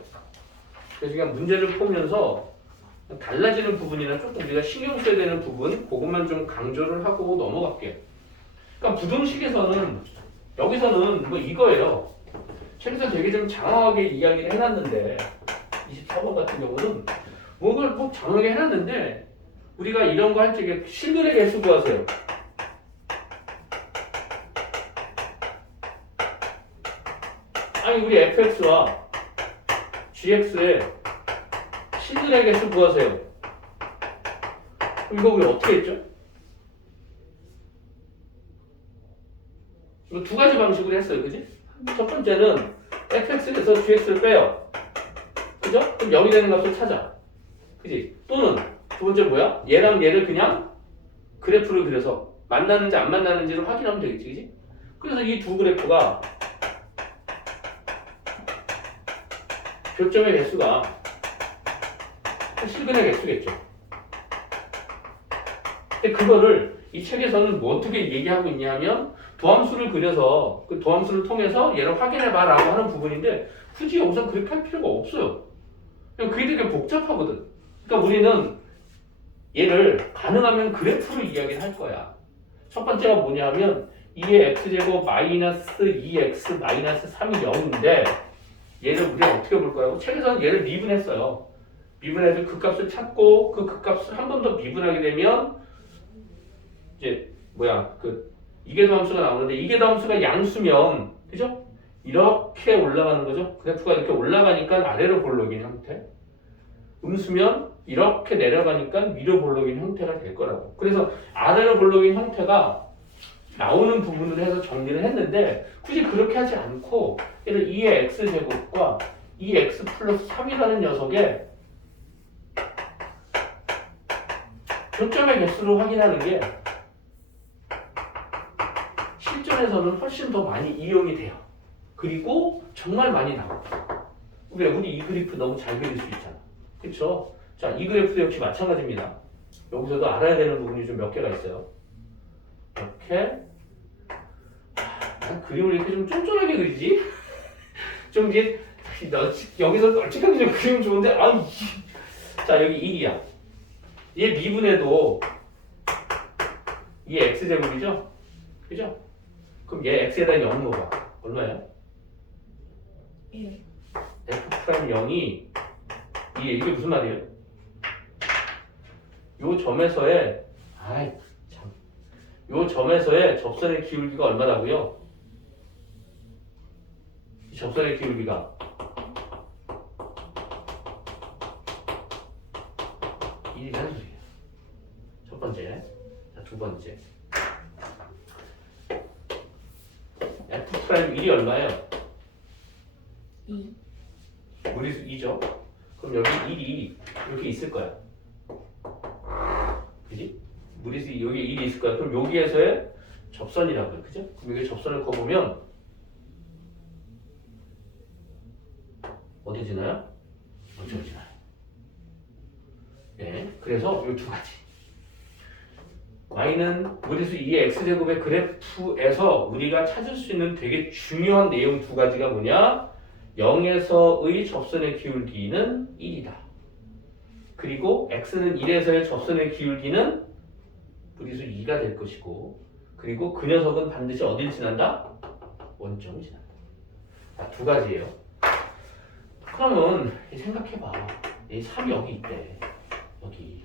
그래서 그냥 문제를 풀면서 달라지는 부분이나 조금 우리가 신경 써야 되는 부분 그것만 좀 강조를 하고 넘어갈게요. 그러니까 부등식에서는 여기서는 뭐 이거예요. 책에서 되게 좀 장황하게 이야기를 해놨는데 24번 같은 경우는 뭔가를 뭐 장황하게 해놨는데 우리가 이런 거 할 적에 실근의 개수 구하세요. 아니 우리 fx와 gx의 실근의 개수 구하세요. 그럼 이거 우리 어떻게 했죠? 이거 두 가지 방식으로 했어요. 그지? 첫 번째는 fx에서 gx를 빼요. 그죠? 그럼 0이 되는 값을 찾아. 그지? 또는 두 번째 뭐야? 얘랑 얘를 그냥 그래프를 그려서 만나는지 안 만나는지를 확인하면 되겠지. 그지? 그래서 이 두 그래프가 교점의 개수가 실근의 개수겠죠. 근데 그거를 이 책에서는 뭐 어떻게 얘기하고 있냐면 도함수를 그려서 그 도함수를 통해서 얘를 확인해봐라고 하는 부분인데 굳이 여기서 그렇게 할 필요가 없어요. 그게 되게 복잡하거든. 그러니까 우리는 얘를 가능하면 그래프로 이야기를 할 거야. 첫 번째가 뭐냐면 2의 x제곱 마이너스 2x 마이너스 3이 0인데 얘를 우리가 어떻게 볼 거라고? 책에서는 얘를 미분했어요. 미분해서 그 값을 찾고 그 값을 한 번 더 미분하게 되면 이제 이계도 함수가 나오는데 이계도 함수가 양수면 그죠? 이렇게 올라가는 거죠. 그래프가 이렇게 올라가니까 아래로 볼록인 형태. 음수면 이렇게 내려가니까 위로 볼록인 형태가 될 거라고. 그래서 아래로 볼록인 형태가 나오는 부분을 해서 정리를 했는데 굳이 그렇게 하지 않고 얘를 2의 x제곱과 2x 플러스 3이라는 녀석의 교점의 개수로 확인하는 게 실전에서는 훨씬 더 많이 이용이 돼요. 그리고 정말 많이 나와요. 왜? 우리 이 그래프 너무 잘 그릴 수 있잖아. 그쵸? 자, 이 그래프도 역시 마찬가지입니다. 여기서도 알아야 되는 부분이 좀 몇 개가 있어요. 이렇게 그림을 이렇게 좀 쫀쫀하게 그리지? 좀 이게 여기서 널찍하게 좀 그리면 좋은데 자 여기 1이야. 얘 미분해도 얘 x제곱이죠? 그죠? 그럼 얘 x에다 0 넣어봐. 얼마야? 1. f'0이 이게 무슨 말이에요? 요 점에서의 요 점에서의 접선의 기울기가 얼마라고요? 이 접선의 기울기가 1이라는 소리예요. 첫 번째. 자, 두 번째. f'1이 얼마예요? 2. 무리수 2죠? 그럼 여기 1이 이렇게 있을 거야. 그지? 무리수 여기 1이 있을 거야. 그럼 여기에서의 접선이라고요. 그죠? 그럼 여기 접선을 커보면 어디 지나요? 어디로 지나요? 네. 그래서 이 두 가지. y는 무리수 2의 x제곱의 그래프에서 우리가 찾을 수 있는 되게 중요한 내용 두 가지가 뭐냐? 0에서의 접선의 기울기는 1이다. 그리고 x는 1에서의 접선의 기울기는 무리수 2가 될 것이고 그리고 그 녀석은 반드시 어딜 지난다? 원점을 지난다. 자, 두 가지예요. 그러면 생각해봐. 이 3이 여기 있대. 여기.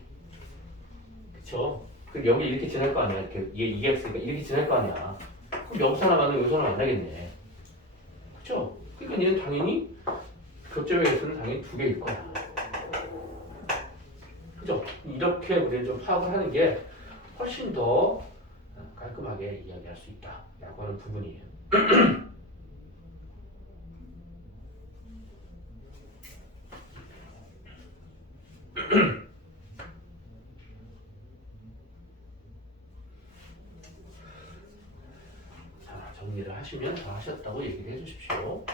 그쵸? 그럼 여기 이렇게 지날 거 아니야. 이렇게 2x가 이렇게 지날 거 아니야. 그럼 여기서 하나 만나면 여기서 하나 만나겠네. 그쵸? 그러니까 얘는 당연히 교점의 개수는 당연히 2개일 거야. 그죠? 이렇게 우리는 좀 파악을 하는 게 훨씬 더 깔끔하게 이야기할 수 있다라고 하는 부분이에요. 자, 정리를 하시면 다 하셨다고 얘기를 해주십시오.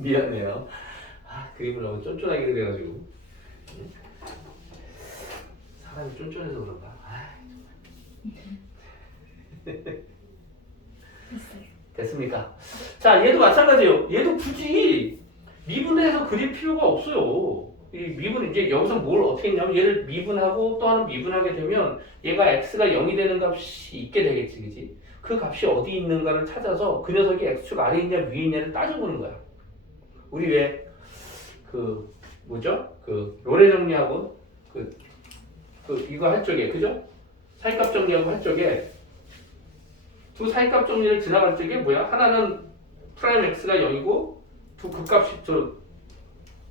미안해요. 그림을 너무 쫀쫀하게 그려가지고 사람이 쫀쫀해서 그런가. 됐어요. 됐습니까? 자, 얘도 마찬가지예요. 얘도 굳이 미분해서 그릴 필요가 없어요. 이 미분 이제 여기서 뭘 어떻게 했냐면 얘를 미분하고 또 하나 미분하게 되면 얘가 x가 0이 되는 값이 있게 되겠지, 그지? 그 값이 어디 있는가를 찾아서 그 녀석이 x축 아래 있냐 위에 있냐를 따져보는 거야. 우리 왜 그 뭐죠? 그 로레 정리하고 그 이거 할 적에 그죠? 사이값 정리하고 할 적에 두 사이값 정리를 지나갈 적에 뭐야? 하나는 프라임 x가 0이고 두 극값이 저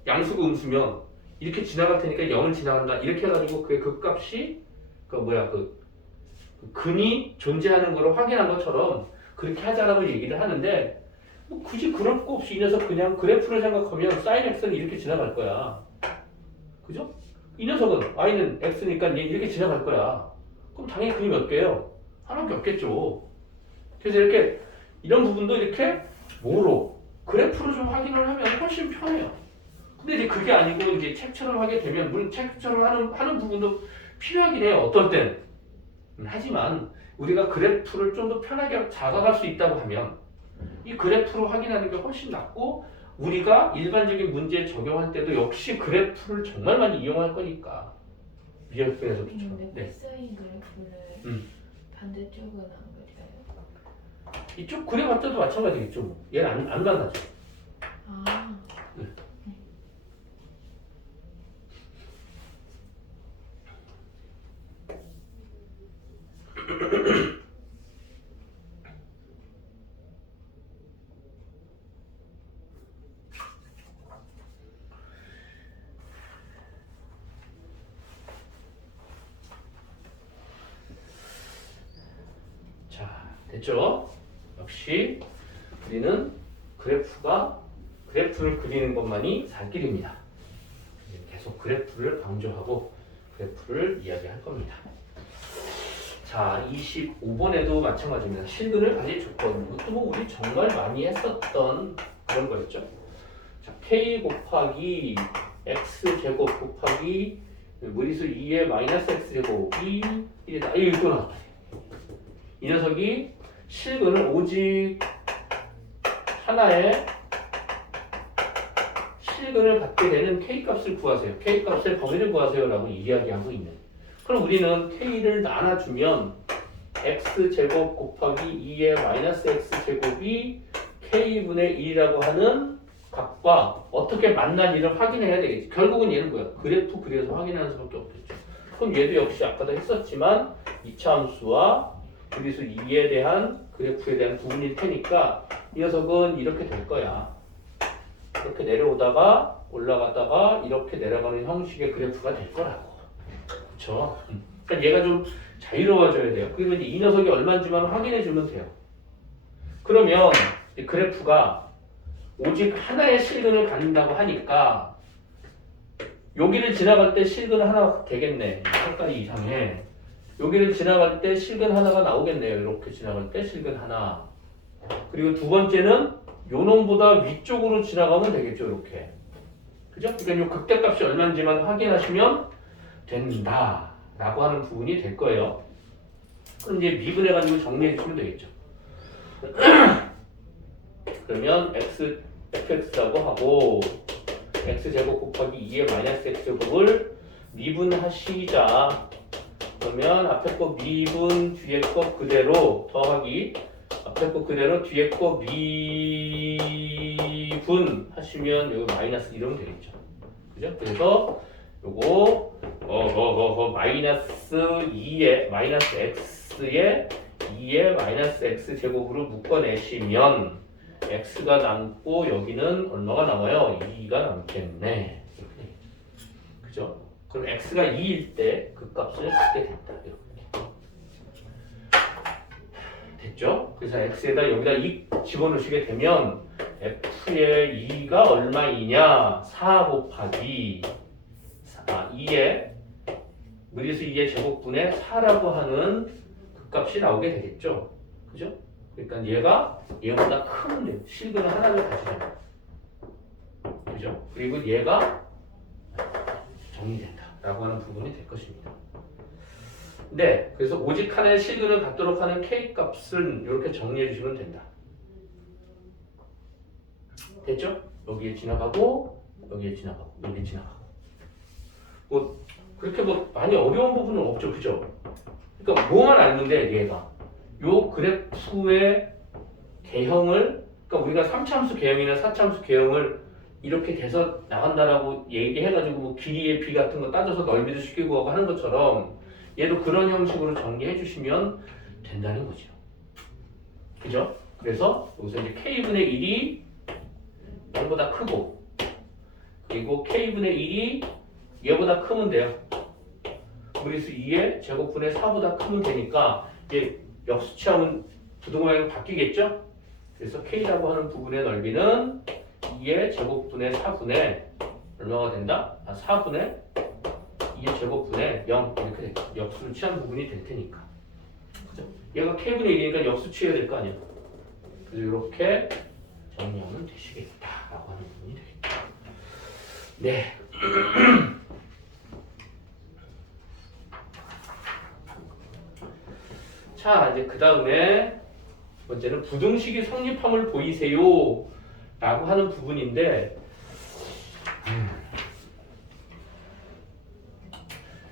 양수고 음수면 이렇게 지나갈 테니까 0을 지나간다. 이렇게 해가지고 그의 극값이 그 뭐야 그 근이 존재하는 걸 확인한 것처럼 그렇게 하자라고 얘기를 하는데 뭐 굳이 그럴 거 없이 이 녀석 그냥 그래프를 생각하면 sin x는 이렇게 지나갈 거야. 그죠? 이 녀석은 y는 x니까 얘 이렇게 지나갈 거야. 그럼 당연히 근이 몇 개예요? 하나밖에 없겠죠. 그래서 이렇게 이런 부분도 이렇게 뭐로 그래프로 좀 확인을 하면 훨씬 편해요. 근데 이제 그게 아니고 이제 책처럼 하게 되면 물론 책처럼 하는 부분도 필요하긴 해요. 어떨 땐. 하지만 우리가 그래프를 좀 더 편하게 작아갈 수 있다고 하면 이 그래프로 확인하는 게 훨씬 낫고 우리가 일반적인 문제에 적용할 때도 역시 그래프를 정말 많이 이용할 거니까 미역분에서 비춰. 근데 코사인 그래프를 반대쪽은 안 그려요? 이쪽 그래봤자도 마찬가지겠죠. 뭐. 얘는 안 만나죠. 아. 자, 됐죠? 역시 우리는 그래프를 그리는 것만이 살 길입니다. 계속 그래프를 강조하고 그래프를 이야기할 겁니다. 자, 25번에도 마찬가지입니다. 실근을 가질 조건. 이것도 뭐 우리 정말 많이 했었던 그런 거였죠. 자, k 곱하기 x제곱 곱하기 무리수 2의 마이너스 x제곱이 1이다. 이거 또 나왔다. 이 녀석이 실근을 오직 하나의 실근을 갖게 되는 k값을 구하세요. k값의 범위를 구하세요 라고 이야기하고 있는. 그럼 우리는 k를 나눠주면 x제곱 곱하기 2의 마이너스 x제곱이 k분의 1이라고 하는 값과 어떻게 만나는지를 확인해야 되겠지. 결국은 얘는 뭐야? 그래프 그려서 확인하는 수밖에 없겠죠. 그럼 얘도 역시 아까도 했었지만 이차함수와 무리수 2에 대한 그래프에 대한 부분일 테니까 이 녀석은 이렇게 될 거야. 이렇게 내려오다가 올라갔다가 이렇게 내려가는 형식의 그래프가 될 거라고. 그렇죠? 그러니까 얘가 좀 자유로워져야 돼요. 그러면 이 녀석이 얼마인지만 확인해 주면 돼요. 그러면 이 그래프가 오직 하나의 실근을 갖는다고 하니까 여기를 지나갈 때 실근 하나 되겠네. 색깔이 이상해. 여기를 지나갈 때 실근 하나가 나오겠네요. 이렇게 지나갈 때 실근 하나. 그리고 두 번째는 요 놈보다 위쪽으로 지나가면 되겠죠. 이렇게. 그죠? 그러니까 요 극대값이 얼마인지만 확인하시면 된다. 라고 하는 부분이 될 거예요. 그럼 이제 미분해가지고 정리해 주시면 되겠죠. 그러면 fx라고 하고 x제곱 곱하기 2의 마이너스 x제곱을 미분하시자. 그러면 앞에 거 미분, 뒤에 거 그대로 더하기 앞에 거 그대로 뒤에 거 미분 하시면 여기 마이너스 이러면 되겠죠. 그죠? 그래서 요거 마이너스 2의 마이너스 x의 2의 마이너스 x 제곱으로 묶어내시면 x가 남고 여기는 얼마가 남아요? 2가 남겠네. 이렇게 되겠죠. 그죠? 그럼 x가 2일 때 그 값을 갖게 된다. 이렇게. 됐죠? 그래서 x에다 여기다 2 집어넣으시게 되면 f의 2가 얼마이냐? 4 곱하기 2의 무리수 2의 제곱분의 4라고 하는 그 값이 나오게 되겠죠? 그죠? 그러니까 얘가 얘보다 큰 실근 하나를 가지잖아요. 그죠? 그리고 얘가 정리된다 라고 하는 부분이 될 것입니다. 네, 그래서 오직 하나의 실근을 갖도록 하는 K 값은 이렇게 정리해 주시면 된다. 됐죠? 여기에 지나가고 여기에 지나가고 여기에 지나가고 뭐 그렇게 뭐 많이 어려운 부분은 없죠, 그죠? 그러니까 뭐만 알면 돼, 얘가 요 그래프의 개형을, 그러니까 우리가 3참수 개형이나 4참수 개형을 이렇게 돼서 나간다라고 얘기해가지고 뭐 길이의 비 같은 거 따져서 넓이도 쉽게 구하고 하는 것처럼 얘도 그런 형식으로 정리해 주시면 된다는 거죠. 그죠? 그래서 여기서 이제 K분의 1이 0보다 크고, 그리고 K분의 1이 얘보다 크면 돼요. 그래서 2의 제곱분의 4보다 크면 되니까 이게 역수치하면 부동항이 바뀌겠죠? 그래서 K라고 하는 부분의 넓이는 2의 제곱분의 4분의 얼마가 된다? 4분의 2의 제곱분의 0 이렇게 되겠죠. 역수를 취한 부분이 될 테니까. 그죠? 얘가 K분의 1이니까 역수 취해야 될 거 아니에요. 그래서 이렇게 정리하면 되시겠다라고 하는 부분이 되겠다. 네. 자, 이제 그 다음에 번째는 부등식이 성립함을 보이세요 라고 하는 부분인데,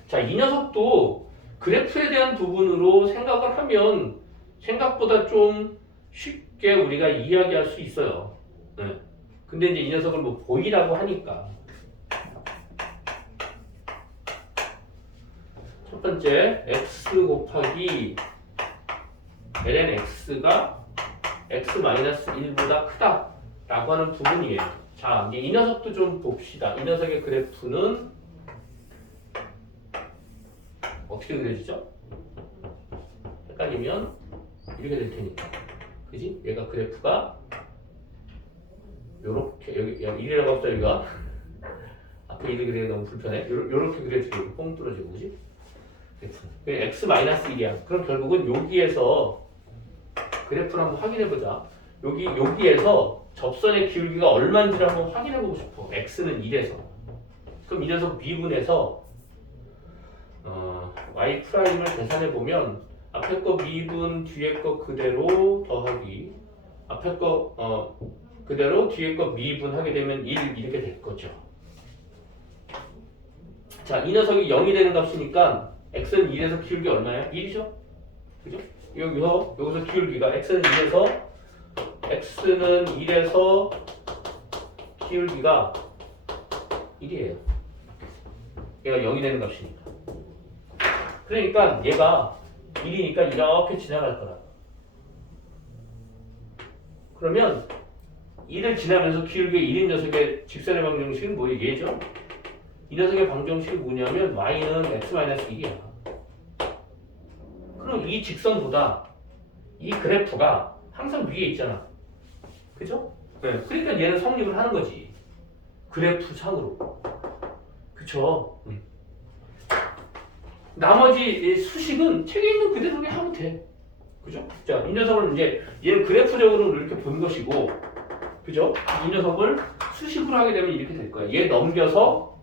자, 이 녀석도 그래프에 대한 부분으로 생각을 하면 생각보다 좀 쉽게 우리가 이야기할 수 있어요. 네. 근데 이제 이 녀석을 뭐 보이라고 하니까 첫 번째 x 곱하기 ln x가 x-1보다 크다 라고 하는 부분이에요. 자, 이제 이 녀석도 좀 봅시다. 이 녀석의 그래프는 어떻게 그려지죠? 헷갈리면 이렇게 될 테니까, 그지? 얘가 그래프가 요렇게, 여기 1이라고 합시다. 여기가 앞에 1을 그리기 너무 불편해. 요렇게 그려지고 뻥 뚫어지고, 그지? 그래프 x-1이야. 그럼 결국은 여기에서 그래프를 한번 확인해보자. 여기에서 접선의 기울기가 얼마인지를 한번 확인해보고 싶어. x는 1에서. 그럼 이 녀석 미분해서 y 프라임을 계산해보면 앞에 거 미분, 뒤에 거 그대로 더하기, 앞에 거 그대로 뒤에 거 미분 하게 되면 1 이렇게 될 거죠. 자, 이 녀석이 0이 되는 값이니까 x는 1에서 기울기 얼마야? 1이죠? 그죠? 여기서 기울기가 x는 1에서 기울기가 1이에요. 얘가 0이 되는 값이니까. 그러니까 얘가 1이니까 이렇게 지나갈 거라. 그러면 1을 지나면서 기울기가 1인 녀석의 직선의 방정식은 뭐예요? 얘죠? 이 녀석의 방정식이 뭐냐면 y는 x-1이야. 그럼 이 직선보다 이 그래프가 항상 위에 있잖아. 그죠? 네. 그러니까 얘는 성립을 하는 거지. 그래프 상으로. 그쵸? 나머지 수식은 책에 있는 그대로 그냥 하면 돼. 그죠? 자, 이 녀석을 이제 얘는 그래프적으로 이렇게 본 것이고, 그죠? 이 녀석을 수식으로 하게 되면 이렇게 될 거야. 얘 넘겨서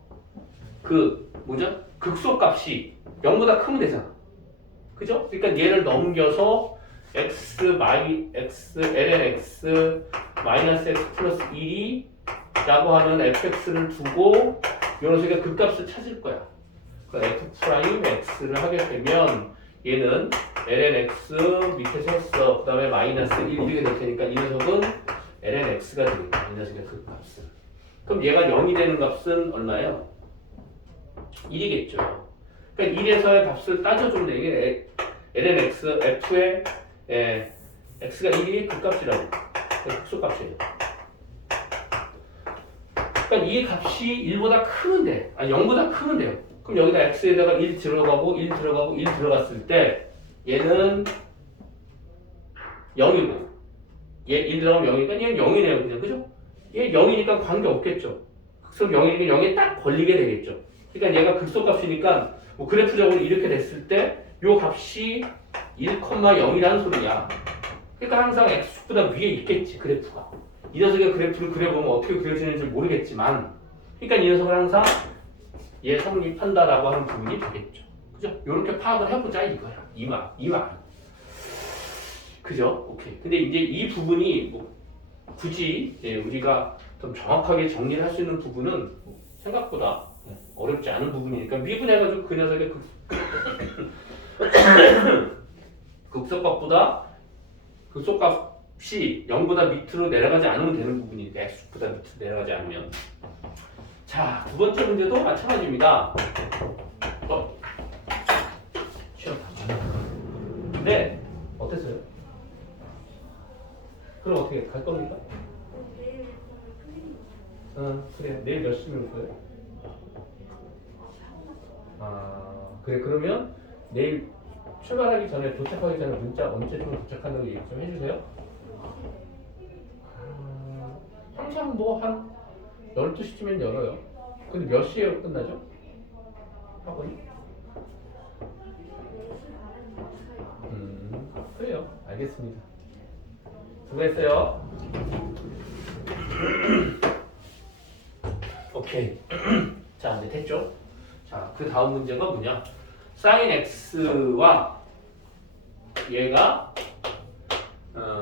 극소값이 0보다 크면 되잖아. 그죠? 그러니까 얘를 넘겨서 ln x 마이너스 x 플러스 1이 라고 하는 fx를 두고 이 녀석의 극값을 찾을 거야. 그 f 프라임 x를 하게 되면 얘는 ln x 밑에서 했어. 그 다음에 마이너스 1 이렇게 될 테니까 이 녀석은 ln x가 되니까 이 녀석의 극값은. 그럼 얘가 0이 되는 값은 얼마예요? 1이겠죠. 그러니까 1에서의 값을 따져주면 돼. 이게 ln x, f의 x가 1이 극값이라고. 극소값이에요. 그러니까 이 값이 1보다 크면 돼. 0보다 크면 돼요. 그럼 여기다 x에다가 1 들어가고 1 들어가고 1 들어갔을 때 얘는 0이고 얘 1 들어가면 0이니까 얘는 0이네요. 그냥. 그죠? 얘 0이니까 관계없겠죠. 극소 0이니까 0에 딱 걸리게 되겠죠. 그러니까 얘가 극소값이니까 뭐 그래프적으로 이렇게 됐을 때 요 값이 1,0이라는 소리야. 그러니까 항상 x축보다 위에 있겠지, 그래프가. 이 녀석의 그래프를 그려보면 어떻게 그려지는지 모르겠지만 그러니까 이 녀석을 항상 얘 성립한다라고 하는 부분이 되겠죠. 그죠? 이렇게 파악을 해보자 이거야. 이말. 그죠? 오케이. 근데 이제 이 부분이 뭐 굳이 우리가 좀 정확하게 정리를 할 수 있는 부분은 생각보다 어렵지 않은 부분이니까 미분해가지고 그 녀석의 극소값보다 극소값이 0보다 밑으로 내려가지 않으면 되는 부분이니까 x보다 밑으로 내려가지 않으면 자, 두 번째 문제도 마찬가지입니다. 시험 다 봤네. 네, 어땠어요? 그럼 어떻게 갈 겁니까? 그래. 내일 몇 시면 올 거예요? 그래. 그러면 내일 출발하기 전에 도착하기 전에 문자 언제쯤 도착하는 얘기 좀 해주세요. 항상 뭐 한 12시쯤엔 열어요. 근데 몇 시에 끝나죠? 학원이? 그래요. 알겠습니다. 수고했어요. 오케이. 자, 이제 됐죠? 자, 그 다음 문제가 뭐냐? sin x와 얘가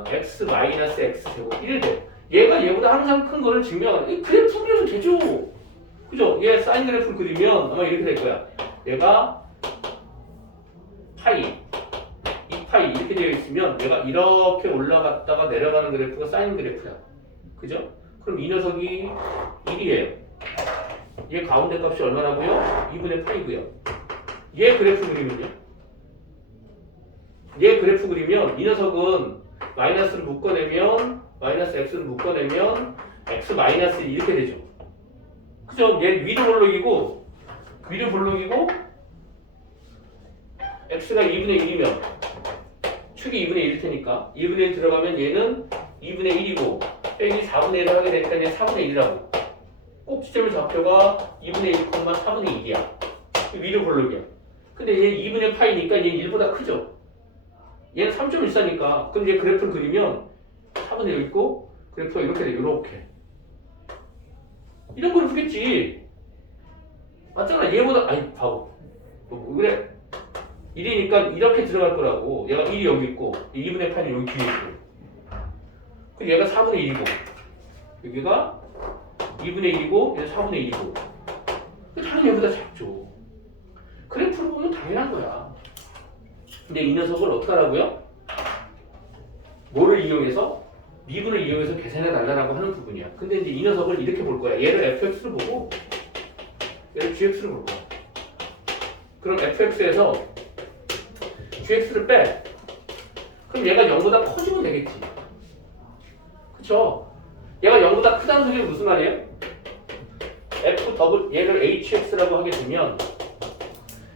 x 마이너스 x 제곱 1이 돼. 얘가 얘보다 항상 큰 거를 증명하는. 이 그래프 그려도 되죠. 그죠? 얘 사인 그래프를 그리면 아마 이렇게 될 거야. 얘가 파이, 2파이 이렇게 되어 있으면 얘가 이렇게 올라갔다가 내려가는 그래프가 사인 그래프야. 그죠? 그럼 이 녀석이 1이에요. 얘 가운데 값이 얼마라고요? 2분의 파이고요. 얘 그래프 그리면요? 얘 그래프 그리면 이 녀석은 마이너스를 묶어내면 마이너스 x를 묶어내면 x 마이너스 이렇게 되죠. 그죠? 얘 위로 볼록이고 x가 2분의 1이면 축이 2분의 1일 테니까 2분의 1 들어가면 얘는 2분의 1이고 빼기 4분의 1을 하게 되니까 얘 4분의 1이라고. 꼭지점의 좌표가 2분의 1, 4분의 1이야. 위로 볼록이야. 근데 얘 2분의 파이니까 얘 1보다 크죠? 얘는 3.14니까 그럼 얘 그래프를 그리면 4분의 1 있고 그래프가 이렇게 돼. 이렇게 이런 그래프겠지. 맞잖아. 얘보다 아니 바보 뭐 그래 1이니까 이렇게 들어갈 거라고. 얘가 1이 여기 있고 2분의 8이 여기 뒤에 있고 그럼 얘가 4분의 1이고 여기가 2분의 1이고 얘는 4분의 1이고 당연히 얘보다 작죠. 그래프를 보면 당연한 거야. 근데 이 녀석을 어떻게 하라고요? 뭐를 이용해서? 미분을 이용해서 계산해 달라고 하는 부분이야. 근데 이제 이 녀석을 이렇게 볼 거야. 얘를 fx를 보고 얘를 gx를 볼 거야. 그럼 fx에서 gx를 빼. 그럼 얘가 0보다 커지면 되겠지. 그쵸? 얘가 0보다 크다는 소리는 무슨 말이에요? f 더블 얘를 hx라고 하게 되면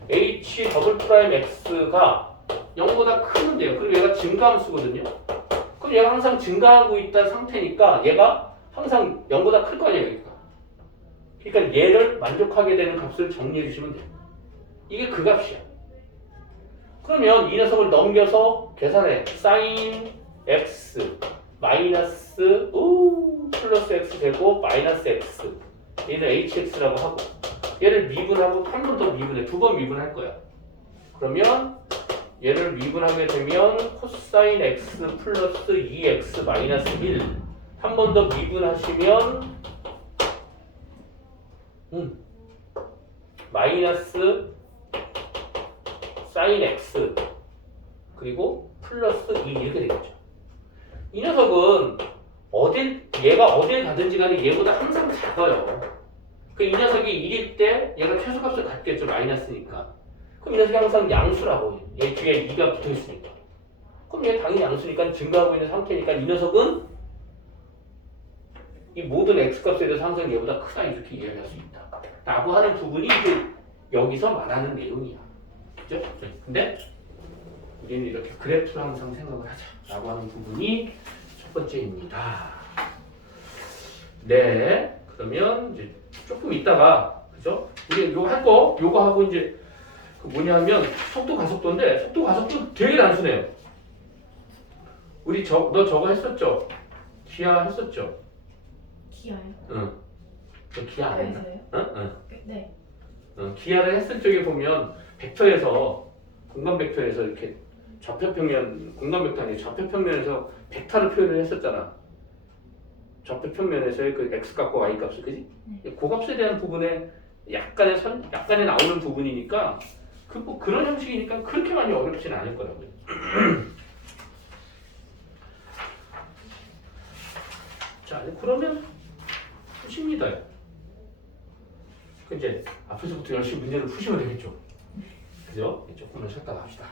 h 더블 프라임 x가 0보다 크면 돼요. 그리고 얘가 증가함수거든요. 그럼 얘가 항상 증가하고 있다는 상태니까 얘가 항상 0보다 클 거 아니에요. 그러니까 얘를 만족하게 되는 값을 정리해 주시면 돼요. 이게 그 값이야. 그러면 이 녀석을 넘겨서 계산해. sin x 마이너스 플러스 x 제곱 마이너스 x 얘는 hx라고 하고 얘를 미분하고 한 번 더 미분해. 두 번 미분할 거야. 그러면 얘를 미분하게 되면 코사인 x 플러스 2x 마이너스 1 한 번 더 미분하시면 마이너스 사인 x 그리고 플러스 2 이렇게 되겠죠. 이 녀석은 얘가 어딜 가든지 간에 얘보다 항상 작아요. 이 녀석이 1일 때 얘가 최소값을 갖겠죠. 마이너스니까. 그럼 이 녀석이 항상 양수라고. 얘 뒤에 2가 붙어있으니까. 그럼 얘 당연히 양수니까 증가하고 있는 상태니까 이 녀석은 이 모든 x값에 대해서 항상 얘보다 크다 이렇게 이해할 수 있다. 라고 하는 부분이 이제 여기서 말하는 내용이야. 그죠? 근데 우리는 이렇게 그래프를 항상 생각을 하자. 라고 하는 부분이 첫 번째입니다. 네. 그러면 이제 조금 있다가, 그죠? 우리 요거 할 거, 요거 하고 이제 그 뭐냐면 속도 가속도인데 속도 가속도 되게 단순해요. 우리 너 저거 했었죠? 기하 했었죠? 기아요? 응. 너 기하 안 했나? 학교에서요? 응? 응. 네. 기하를 했을 적에 보면 벡터에서 공간 벡터에서 이렇게 좌표평면 공간 벡터 아니고 좌표평면에서 벡터를 표현을 했었잖아. 좌표평면에서의 그 x 값과 y 값을 그지? 네. 그 값에 대한 부분에 약간의 나오는 부분이니까 뭐 그런 형식이니까 그렇게 많이 어렵진 않을 거라고요. 자, 그러면 푸십니다. 이제 앞에서부터 열심히 문제를 푸시면 되겠죠. 그죠? 조금만 쉬었다 갑시다.